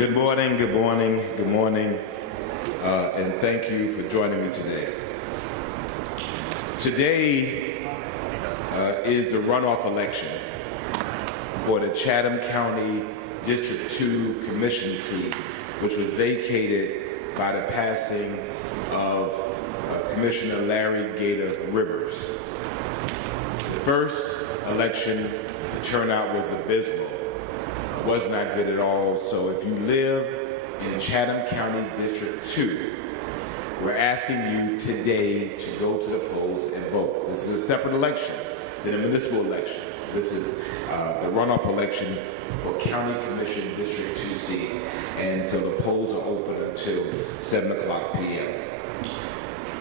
Good morning, good morning, good morning, and thank you for joining me today. Today is the runoff election for the Chatham County District 2 Commission seat, which was vacated by the passing of Commissioner Larry Gator Rivers. The first election, the turnout was abysmal. It was not good at all. So if you live in Chatham County District 2, we're asking you today to go to the polls and vote. This is a separate election than the municipal elections. This is the runoff election for County Commission District 2 seat. And so the polls are open until 7 o'clock p.m.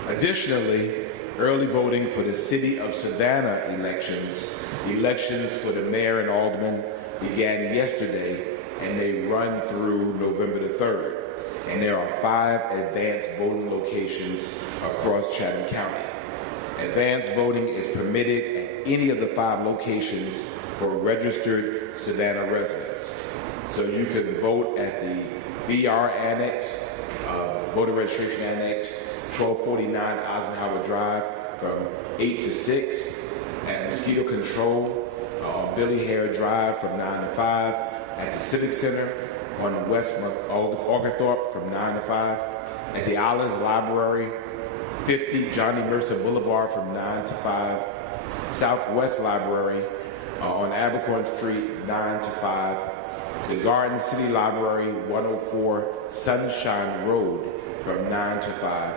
Additionally, early voting for the City of Savannah elections, the elections for the mayor and aldermen began yesterday, and they run through November the 3rd. And there are 5 advanced voting locations across Chatham County. Advanced voting is permitted at any of the 5 locations for registered Savannah residents. So you can vote at the VR Annex, Voter Registration Annex, 1249 Eisenhower Drive from 8 to 6, at Mosquito Control on Billy Hare Drive from 9 to 5, at the Civic Center on the West Oglethorpe from 9 to 5, at the Islands Library, 50 Johnny Mercer Boulevard from 9 to 5, Southwest Library on Abercorn Street 9 to 5, the Garden City Library 104 Sunshine Road from 9 to 5,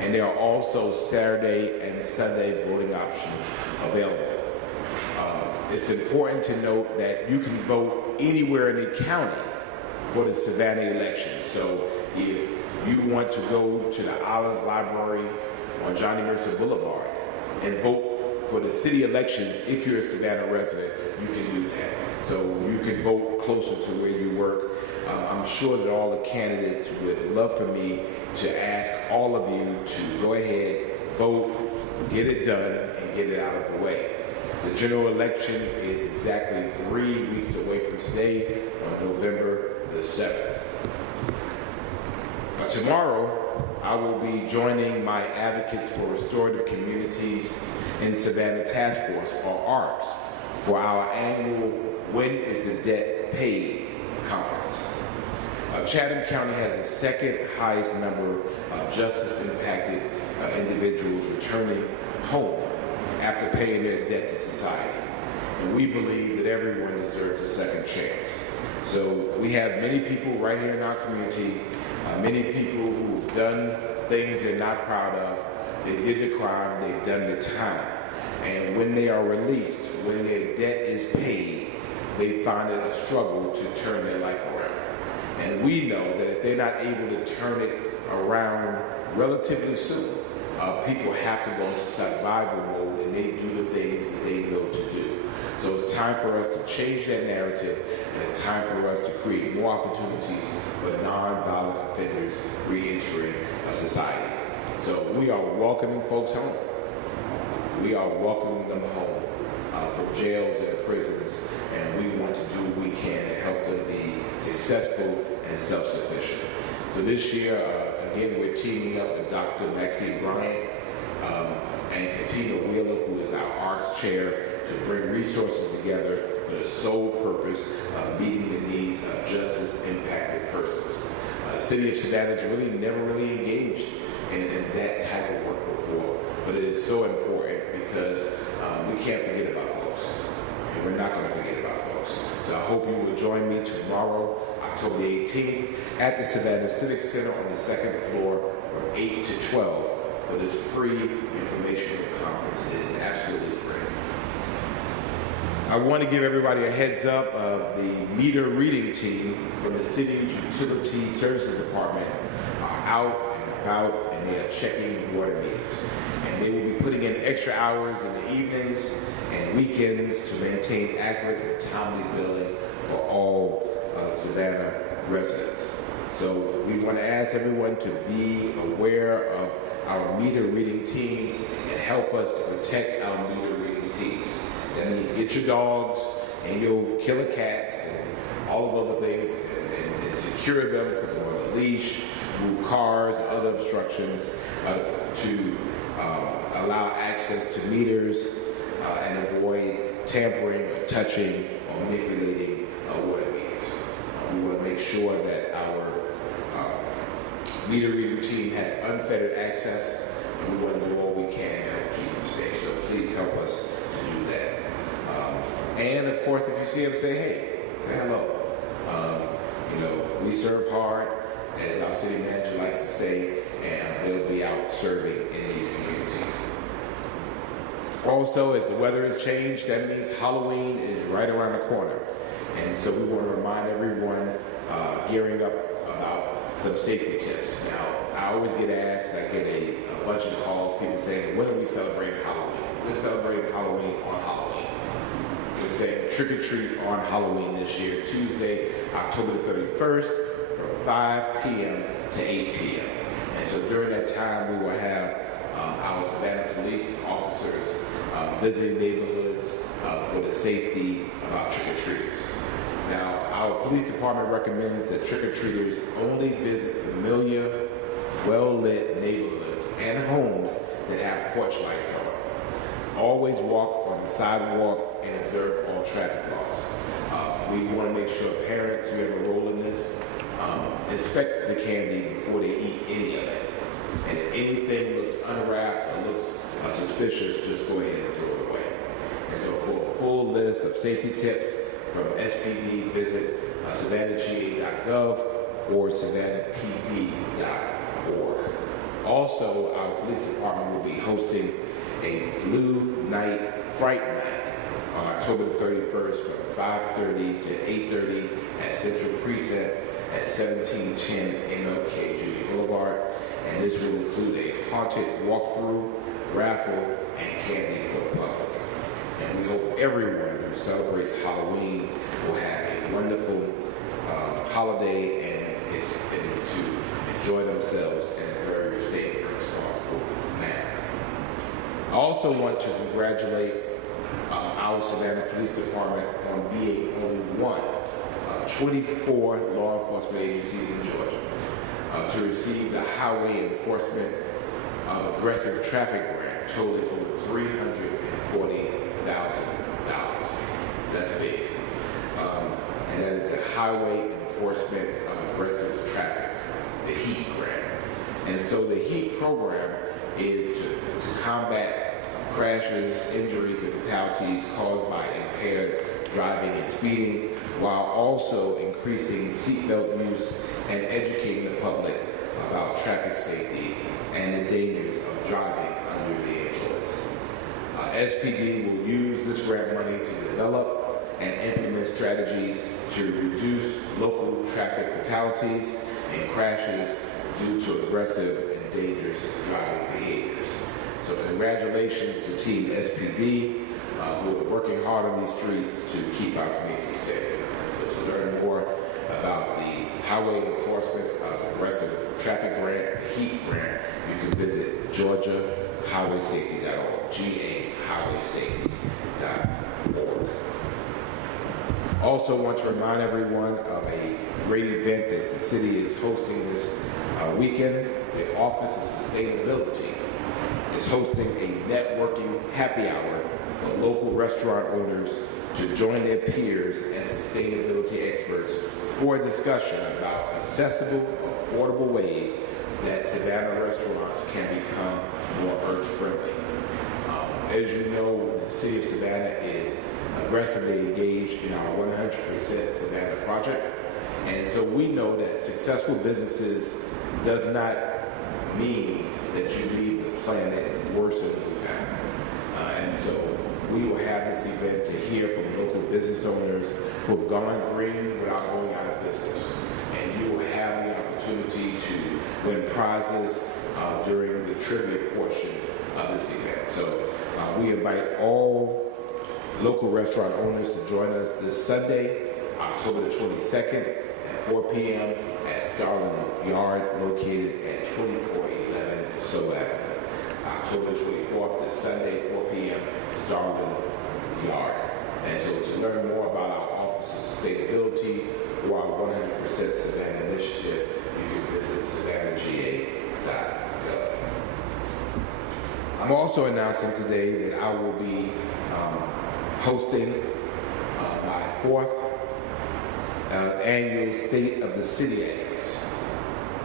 and there are also Saturday and Sunday voting options available. It's important to note that you can vote anywhere in the county for the Savannah election. So if you want to go to the Islands Library on Johnny Mercer Boulevard and vote for the city elections, if you're a Savannah resident, you can do that. So you can vote closer to where you work. I'm sure that all the candidates would love for me to ask all of you to go ahead, vote, get it done, and get it out of the way. The general election is exactly 3 weeks away from today on November the 7th. Tomorrow, I will be joining my Advocates for Restorative Communities in Savannah Task Force, or ARPS, for our annual When is the Debt Paid conference. Chatham County has the second highest number of justice-impacted individuals returning home after paying their debt to society. And we believe that everyone deserves a second chance. So we have many people right here in our community, many people who've done things they're not proud of. They did the crime, they've done the time. And when they are released, when their debt is paid, they find it a struggle to turn their life around. And we know that if they're not able to turn it around relatively soon, people have to go into survival mode, and they do the things that they know to do. So it's time for us to change that narrative, and it's time for us to create more opportunities for non-violent offenders re-entering a society. So we are welcoming folks home. We are welcoming them home from jails and prisons, and we want to do what we can to help them be successful and self-sufficient. So this year, again, we're teaming up with Dr. Maxine Bryant and Katina Wheeler, who is our ARTS chair, to bring resources together for the sole purpose of meeting the needs of justice-impacted persons. The city of Savannah has never really engaged in that type of work before, but it is so important because we can't forget about folks, and we're not going to forget about folks. So I hope you will join me tomorrow, October 18th, at the Savannah Civic Center on the 2nd floor from 8 to 12 for this free informational conference. It is absolutely free. I want to give everybody a heads up. The meter reading team from the city's utility services department are out and about, and they are checking water meters. And they will be putting in extra hours in the evenings and weekends to maintain accurate and timely billing for all Savannah residents. So we want to ask everyone to be aware of our meter reading teams and help us to protect our meter reading teams. That means get your dogs and your killer cats and all of other things and secure secure them, put them on a leash, move cars and other obstructions to allow access to meters and avoid tampering or touching or manipulating water meters. We want to make sure that our meter reading team has unfettered access, and we want to do all we can to help keep them safe. So please help us to do that. And of course, if you see them, say hey, say hello. We serve hard, as our city manager likes to say, and they'll be out serving in these communities. Also, as the weather has changed, that means Halloween is right around the corner. And so we want to remind everyone gearing up about some safety tips. Now, I always get asked, I get a bunch of calls, people saying, when are we celebrating Halloween? We're celebrating Halloween on Halloween. We're saying trick or treat on Halloween this year, Tuesday, October the 31st, from 5 p.m. to 8 p.m. And so during that time, we will have our Savannah police officers visiting neighborhoods for the safety about trick-or-treaters. Now, our police department recommends that trick-or-treaters only visit familiar, well-lit neighborhoods and homes that have porch lights on. Always walk on the sidewalk and observe all traffic laws. We want to make sure parents who have a role in this inspect the candy before they eat any of it. And if anything looks unwrapped or looks suspicious, just go ahead and throw it away. And so for a full list of safety tips from SPD, visit savannahga.gov or savannahpd.org. Also, our police department will be hosting a Blue Night Fright Night on October the 31st from 5:30 to 8:30 at Central Precinct at 1710 MLK Junior Boulevard. And this will include a haunted walkthrough, raffle, and candy for the public. And we hope everyone who celebrates Halloween will have a wonderful holiday and to enjoy themselves in a very safe and responsible manner. I also want to congratulate our Savannah Police Department on being only one of 24 law enforcement agencies in Georgia to receive the Highway Enforcement of Aggressive Traffic Grant totaling over $340,000. So that's big. And that is the Highway Enforcement of Aggressive Traffic, the HEAT grant. And so the HEAT program is to combat crashes, injuries, and fatalities caused by impaired driving and speeding, while also increasing seatbelt use and educating the public about traffic safety and the dangers of driving under the influence. SPD will use this grant money to develop and implement strategies to reduce local traffic fatalities and crashes due to aggressive and dangerous driving behaviors. So congratulations to Team SPD who are working hard on these streets to keep our community safe. So to learn more about the Highway Enforcement of Aggressive Traffic Grant, the HEAT grant, you can visit GeorgiaHighwaySafety.org, GaHighwaySafety.org. Also want to remind everyone of a great event that the city is hosting this weekend. The Office of Sustainability is hosting a networking happy hour for local restaurant owners to join their peers and sustainability experts for a discussion about accessible, affordable ways that Savannah restaurants can become more earth-friendly. As you know, the City of Savannah is aggressively engaged in our 100% Savannah project, and so we know that successful businesses does not mean that you leave the planet worse than we found. And so we will have this event to hear from local business owners who have gone green without going out of business. And you will have the opportunity to win prizes during the trivia portion of this event. So we invite all local restaurant owners to join us this Sunday, October the 22nd at 4 p.m. at Starling Yard, located at 2411 DeSoto Avenue. October 24th this Sunday, 4 p.m., Starling Yard. And to learn more about our Office of Sustainability or our 100% 100% Savannah initiative, you can visit savannahga.gov. I'm also announcing today that I will be hosting my 4th annual State of the City address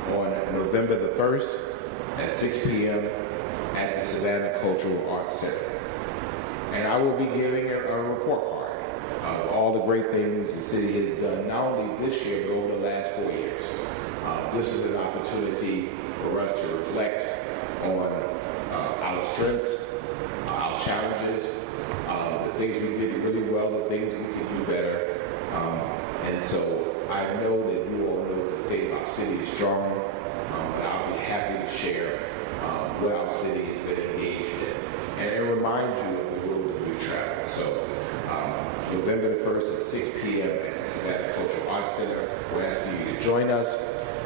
on November the 1st at 6 p.m. at the Savannah Cultural Arts Center. And I will be giving a report card of all the great things the city has done, not only this year, but over the last 4 years. This is an opportunity for us to reflect on our strengths, our challenges, the things we did really well, the things we can do better. And so I know that you all know the state of our city is strong, but I'll be happy to share what our city has been engaged in and remind you of the road that we've traveled. So November the 1st at 6 p.m. at the Savannah Cultural Arts Center, we're asking you to join us.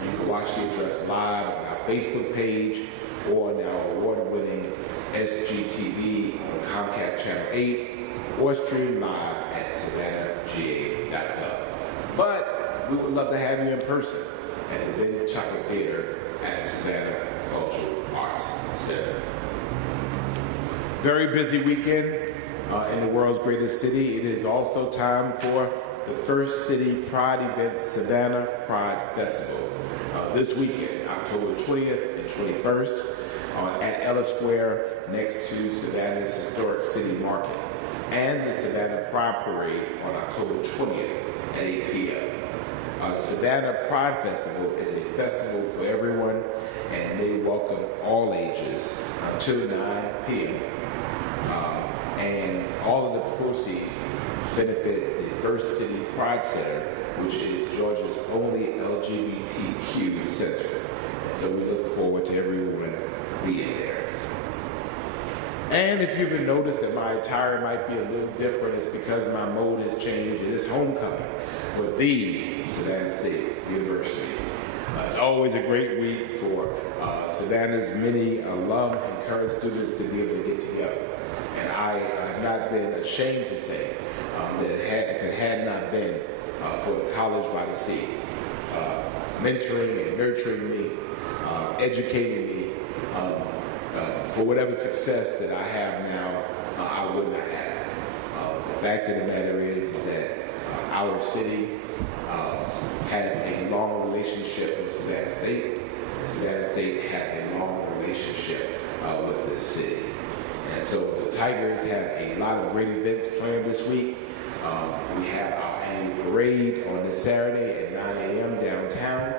You can watch the address live on our Facebook page or on our award-winning SGTV on Comcast Channel 8 or stream live at savannahga.gov. But we would love to have you in person at the Ben Chocolate Theater at the Savannah Cultural Arts Center. Very busy weekend in the world's greatest city. It is also time for the First City Pride event, Savannah Pride Festival. This weekend, October 20th and 21st, at Ellis Square next to Savannah's historic city market, and the Savannah Pride Parade on October 20th at 8 p.m. The Savannah Pride Festival is a festival for everyone, and they welcome all ages until 9 p.m. And all of the proceeds benefit the First City Pride Center, which is Georgia's only LGBTQ center. So we look forward to everyone being there. And if you've noticed that my attire might be a little different, it's because my mode has changed. It is homecoming for the Savannah State University. It's always a great week for Savannah's many alum and current students to be able to get together. And I have not been ashamed to say that if it had not been for the College by the Sea, mentoring and nurturing me, educating me, for whatever success that I have now, I would not have. The fact of the matter is that our city has a long relationship with Savannah State, and Savannah State has a long relationship with this city. And so the Tigers have a lot of great events planned this week. We have our annual parade on this Saturday at 9 a.m. downtown,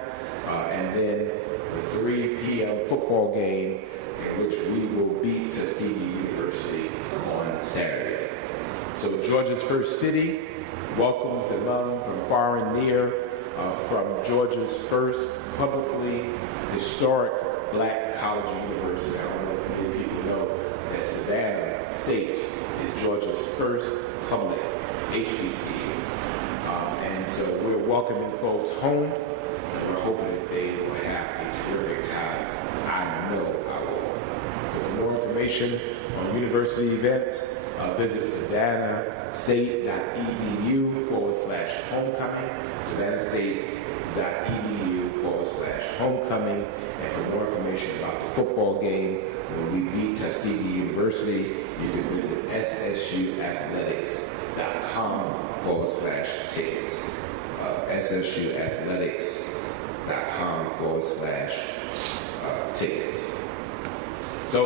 and then the 3 p.m. football game in which we will beat Tuskegee University on Saturday. So Georgia's First City welcomes alum from far and near, from Georgia's first publicly historic black college and university. I don't know if many people know that Savannah State is Georgia's first public HBCU. And so we're welcoming folks home, and we're hoping that they will have a terrific time. I know I will. So for more information on university events, visit savannahstate.edu/homecoming, savannahstate.edu/homecoming. And for more information about the football game when we beat Tuskegee University, you can visit ssuathletics.com/tickets. ssuathletics.com/tickets. So,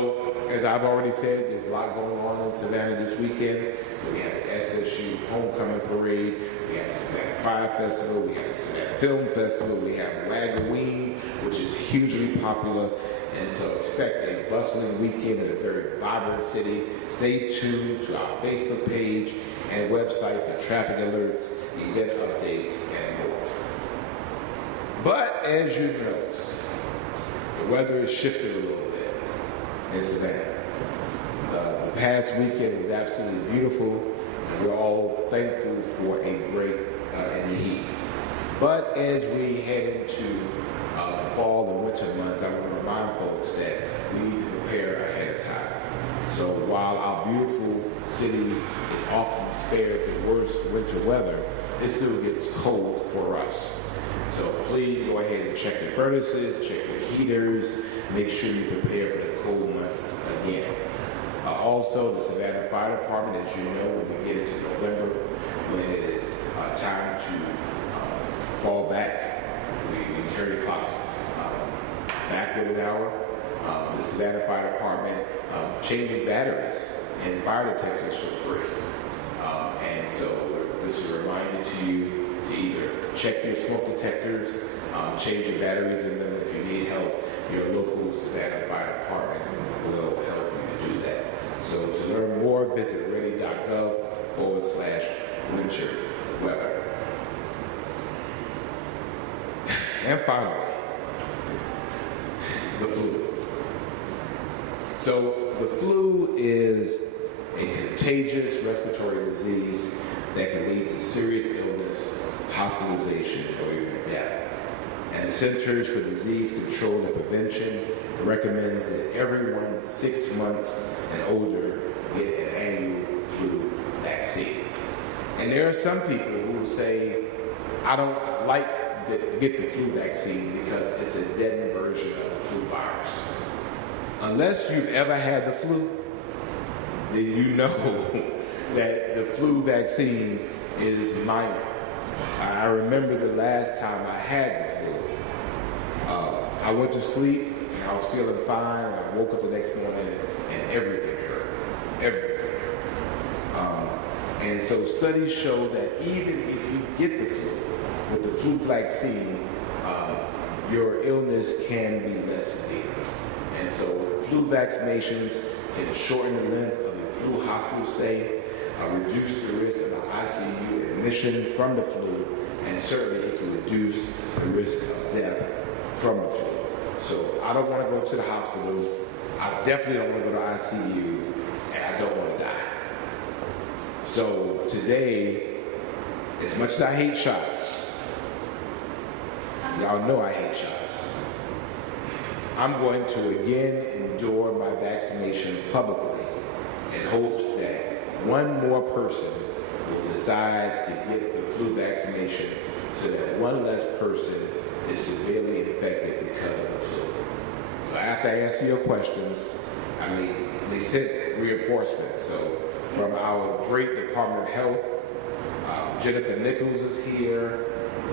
as I've already said, there's a lot going on in Savannah this weekend. So we have the SSU Homecoming Parade, we have the Savannah Pride Festival, we have the Savannah Film Festival, we have Wagaween, which is hugely popular. And so expect a bustling weekend in a very vibrant city. Stay tuned to our Facebook page and website for traffic alerts, event updates, and more. But as you've noticed, the weather has shifted a little bit in Savannah. The past weekend was absolutely beautiful, and we're all thankful for a break in the heat. But as we head into the fall and winter months, I want to remind folks that we need to prepare ahead of time. So while our beautiful city is often spared the worst winter weather, it still gets cold for us. So please go ahead and check your furnaces, check your heaters, make sure you prepare for the cold months again. Also, the Savannah Fire Department, as you know, when we get into November, when it is time to fall back, we turn the clocks backward an hour. The Savannah Fire Department changes batteries and fire detectors for free. And so this is a reminder to you to either check your smoke detectors, change your batteries in them. If you need help, your local Savannah Fire Department will help you to do that. So to learn more, visit ready.gov/winter weather. And finally, the flu. So the flu is a contagious respiratory disease that can lead to serious illness, hospitalization, or even death. And the Centers for Disease Control and Prevention recommends that everyone 6 months and older get an annual flu vaccine. And there are some people who will say, I don't like to get the flu vaccine because it's a deadened version of the flu virus. Unless you've ever had the flu, then you know that the flu vaccine is minor. I remember the last time I had the flu. I went to sleep and I was feeling fine. I woke up the next morning and everything hurt. Everything hurt. And so studies show that even if you get the flu, with the flu vaccine, your illness can be less severe. And so flu vaccinations can shorten the length of the flu hospital stay, reduce the risk of an ICU admission from the flu, and certainly it can reduce the risk of death from the flu. So I don't want to go to the hospital, I definitely don't want to go to ICU, and I don't want to die. So today, as much as I hate shots, y'all know I hate shots, I'm going to again endure my vaccination publicly in hopes that one more person will decide to get the flu vaccination so that one less person is severely infected because of the flu. So after I answer your questions, they sent reinforcements. So from our great Department of Health, Jennifer Nichols is here,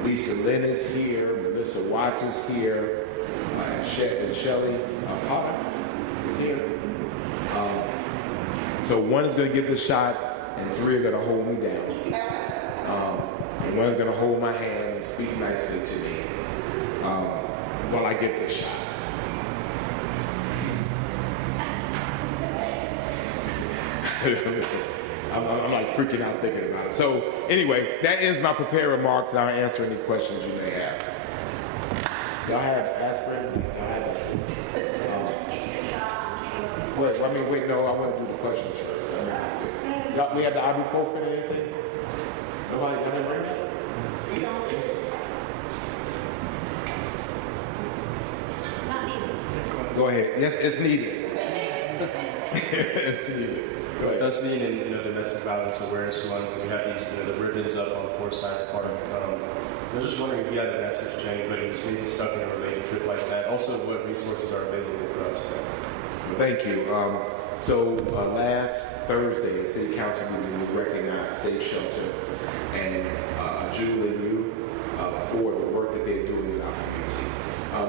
Lisa Lynn is here, Melissa Watts is here, and Shelley Potter is here. So one is going to get the shot, and 3 are going to hold me down. And one is going to hold my hand and speak nicely to me while I get the shot. I'm like freaking out thinking about it. So anyway, that ends my prepared remarks, and I'll answer any questions you may have. Y'all have aspirin? Y'all have wait, no, I want to do the questions first. Y'all, we have the ibuprofen or anything? Nobody got it right? We don't. It's not needed. Go ahead. Yes, it's needed. It's needed. Us being in domestic violence awareness month, we have these the ribbons up on the Forsyth Park. I was just wondering if you had a message to anybody who's maybe stuck in a related trip like that. Also, what resources are available for us? Thank you. So last Thursday at City Council meeting, we recognized Safe Shelter and jubilee you for the work that they're doing in our community.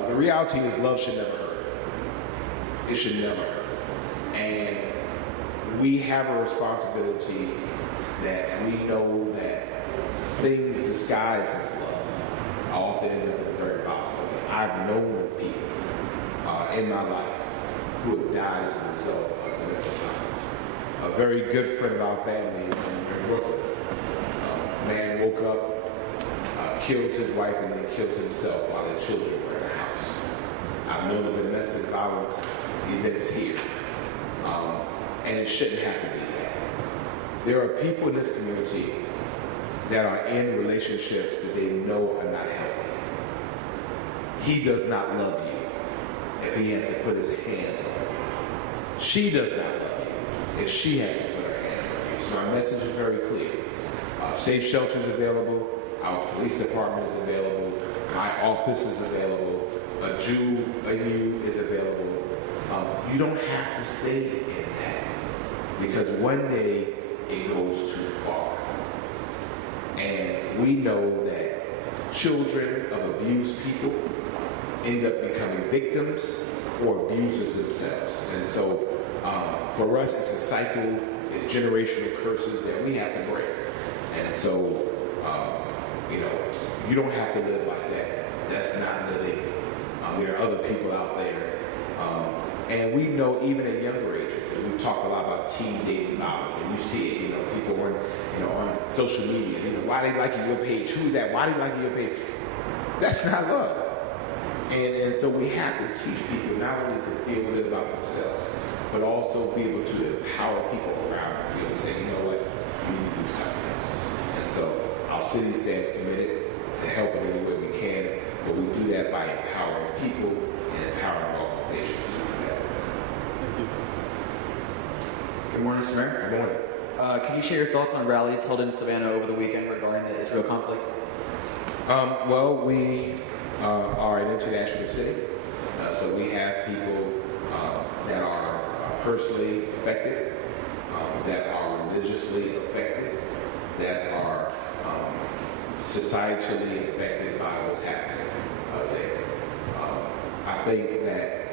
The reality is love should never hurt. It should never hurt. And we have a responsibility that we know that things disguised as love often end up in a very violent way. I've known of people in my life who have died as a result of domestic violence. A very good friend of our family in Brooklyn, a man woke up, killed his wife, and then killed himself while their children were in the house. I've known of domestic violence events here. And it shouldn't have to be that. There are people in this community that are in relationships that they know are not healthy. He does not love you if he has to put his hands on you. She does not love you if she has to put her hands on you. So my message is very clear. Safe shelters available. our police department is available, my office is available, a you is available. You don't have to stay in that, because one day it goes too far. And we know that children of abused people end up becoming victims or abusers themselves. And so for us, it's a cycle, it's generational curses that we have to break. And so, you don't have to live like that. That's not living. There are other people out there. And we know even at younger ages, and we talk a lot about teen dating violence, and you see it, people on social media, why they liking your page? Who's that? Why they liking your page? That's not love. And so we have to teach people not only to feel good about themselves, but also be able to empower people around them, be able to say, you know what, we need to do something else. And so our city stands committed to help in any way we can, but we do that by empowering people and empowering organizations to do that. Good morning, Mr. Mayor. Good morning. Can you share your thoughts on rallies held in Savannah over the weekend regarding the Israel conflict? Well, we are an international city, so we have people that are personally affected, that are religiously affected, that are societally affected by what's happening there. I think that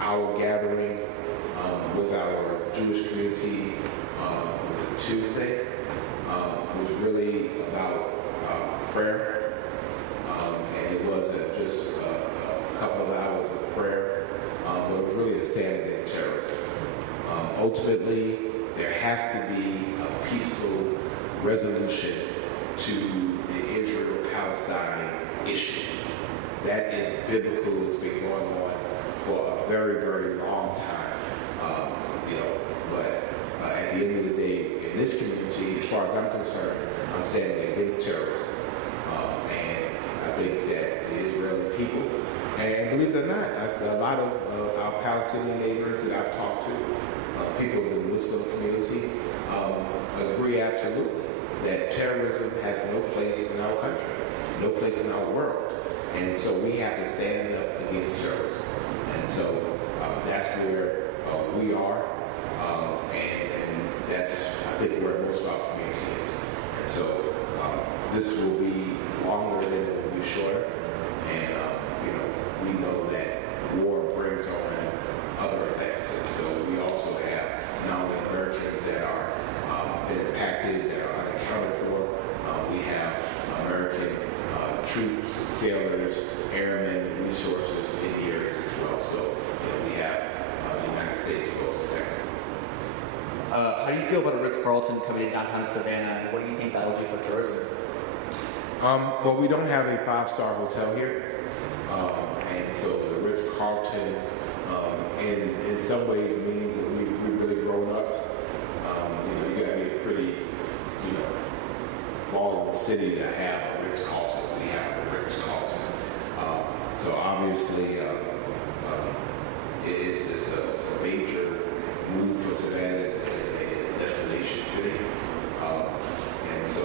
our gathering with our Jewish community was Tuesday, was really about prayer. And it wasn't just a couple of hours of prayer, but it was really a stand against terrorism. Ultimately, there has to be a peaceful resolution to the Israel-Palestine issue. That is biblical. It's been going on for a very, very long time. But at the end of the day, in this community, as far as I'm concerned, I'm standing against terrorism. And I think that the Israeli people, and believe it or not, a lot of our Palestinian neighbors that I've talked to, people in the Muslim community, agree absolutely that terrorism has no place in our country, no place in our world. And so we have to stand up against terrorism. And so that's where we are, and that's, I think, where most of our community is. And so this will be longer than it will be shorter. And, we know that war brings on other effects. And so we also have not only Americans that are been impacted, that are unaccounted for. We have American troops, sailors, airmen, and resources in the areas as well. So we have the United States folks affected. How do you feel about a Ritz-Carlton coming to downtown Savannah, and what do you think that'll do for tourism? Well, we don't have a 5-star hotel here. And so the Ritz-Carlton, in some ways, means that we've really grown up. You got to be a pretty, ballin' city to have a Ritz-Carlton. We have a Ritz-Carlton. So obviously, it's a major move for Savannah as a destination city. And so,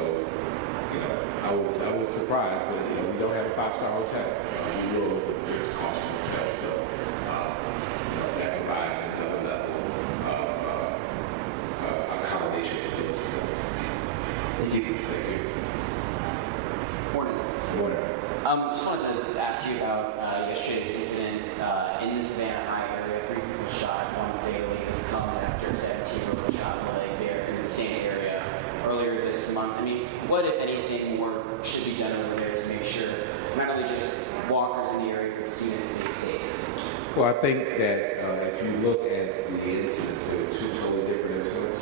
I was surprised, but we don't have a 5-star hotel. We will with the Ritz-Carlton Hotel, so that provides another level of accommodation for those people. Thank you. Thank you. Morning. Good morning. Just wanted to ask you about yesterday's incident in the Savannah High area. 3 people shot, 1 fatally. This comes after 17 people shot in the leg there in the same area earlier this month. What, if anything, more should be done over there to make sure not only just walkers in the area, but students stay safe? Well, I think that if you look at the incidents, there were 2 totally different incidents.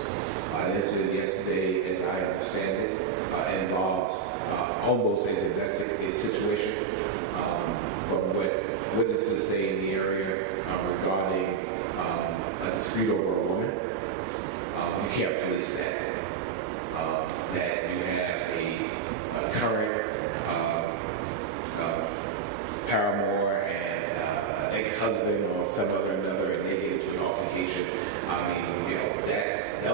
The incident yesterday, as I understand it, involves almost a domestic situation. From what witnesses say in the area regarding a dispute over a woman, you can't police that. That you have a current paramour and an ex-husband or some other another, and they get into an altercation.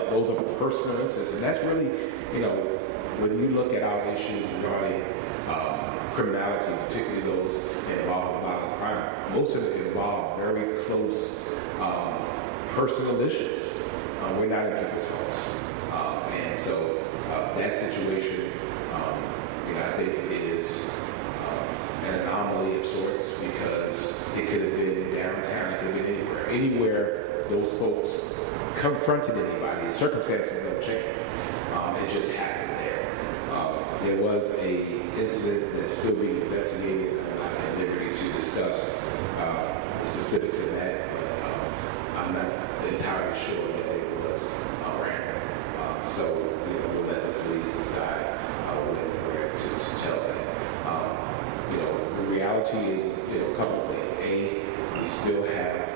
Those are personal instances, and that's really, when you look at our issues regarding criminality, particularly those involved in violent crime, most of it involve very close personal issues. We're not in people's homes. And so that situation, I think is an anomaly of sorts because it could have been downtown, it could have been anywhere. Anywhere those folks confronted anybody, the circumstances don't change. It just happened there. There was a incident that's still being investigated. I'm not at liberty to discuss the specifics of that, but I'm not entirely sure that it was random. So we'll let the police decide when and where to tell that. The reality is, a couple of things. A, we still have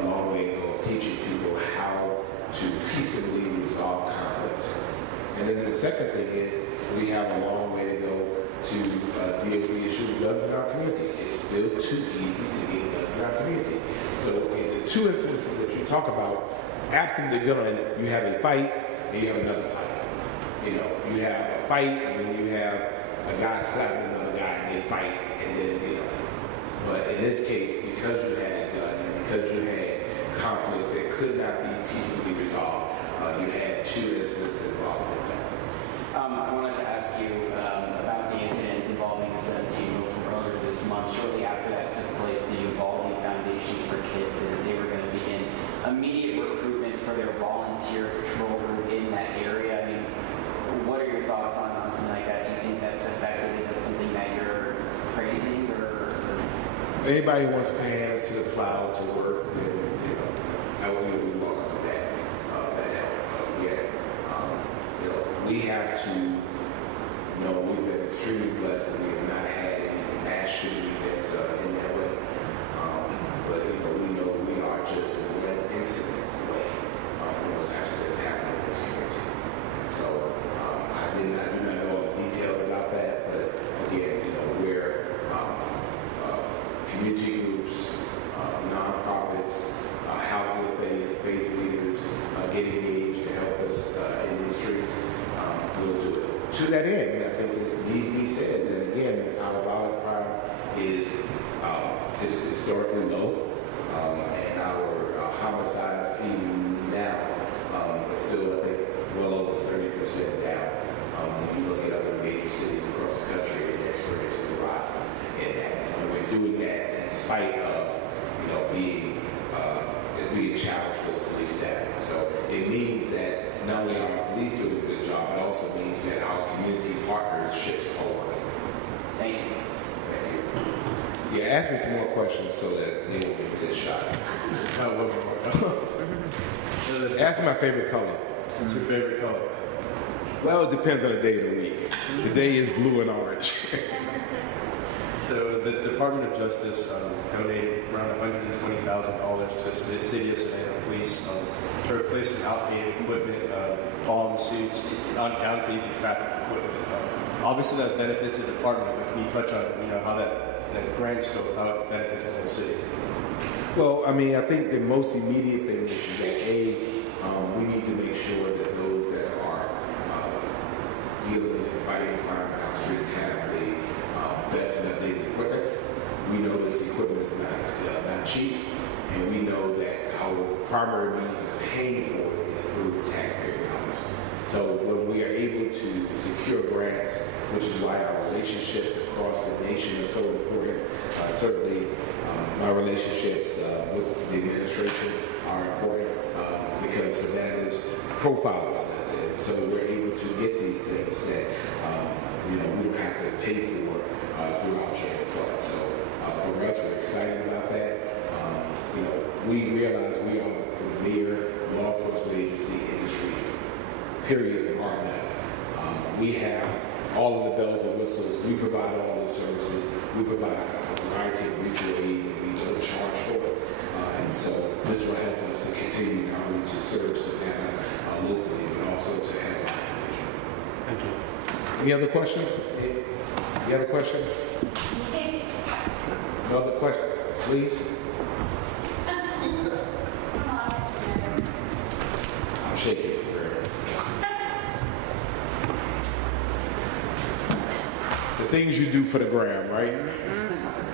a long way to go of teaching people how to peaceably resolve conflict. And then the second thing is we have a long way to go to deal with the issue of guns in our community. It's still too easy to get guns in our community. So in the two instances that you talk about, absent the gun, you have a fight and you have another fight. You have a fight and then you have a guy slapping another guy and they fight and then, But in this case, because you had a gun and because you had conflicts that could not be peaceably resolved, you had two incidents involved with that. I wanted to ask you about the incident involving the 17-year-old from earlier this month. Shortly after that took place, the Uvalde Foundation for Kids said that they were going to begin immediate recruitment for their volunteer patrol group in that area. I mean, what are your thoughts on something like that? Do you think that's effective? Is that something that you're praising or? Anybody who wants to put hands to the plow to work, then I will be welcome to that. We have to know we've been extremely blessed and we have not had any mass shooting events in that way. But we know we are just one incident away from those actions that's happening in this community. And so I do not know all the details about that, but again, we're community groups, nonprofits, houses of faith leaders get engaged to help us in these streets. We'll do it. To that end, I think it needs to be said that again, our violent crime is historically low, and our homicides even now are still, I think, well over 30% down. When you look at other major cities across the country, they're experiencing a rise in that. And we're doing that in spite of being challenged with police staffing. So it means that not only are our police doing a good job, it also means that our community partnerships forward. Thank you. Thank you. Yeah, ask me some more questions so that they will get a good shot. Ask me my favorite color. What's your favorite color? Well, it depends on the day of the week. Today is blue and orange. So the Department of Justice donated around $120,000 to the city of Savannah Police to replace some outdated equipment, bomb suits, down to even traffic equipment. Obviously, that benefits the department, but can you touch on how that grand scope, how it benefits the whole city? Well, I think the most immediate thing is that we need to make sure that those that are dealing with fighting crime on our streets have the best and updated equipment. We know this equipment is not cheap, and we know that our primary means of paying for it is through taxpayer dollars. So when we are able to secure grants, which is why our relationships across the nation are so important, certainly my relationships with the administration are important because Savannah's profile is not there. So we're able to get these things that we don't have to pay for through our general fund. So for us, we're excited about that. We realize we are the premier law enforcement agency in this region. Period. Bar none. We have all of the bells and whistles. We provide all the services. We provide a variety of mutual aid that we don't charge for it. And so this will help us to continue not only to serve Savannah locally, but also to have our region. Thank you. Any other questions? You have a question? No other question? Please. I'm shaking. things you do for the gram, right?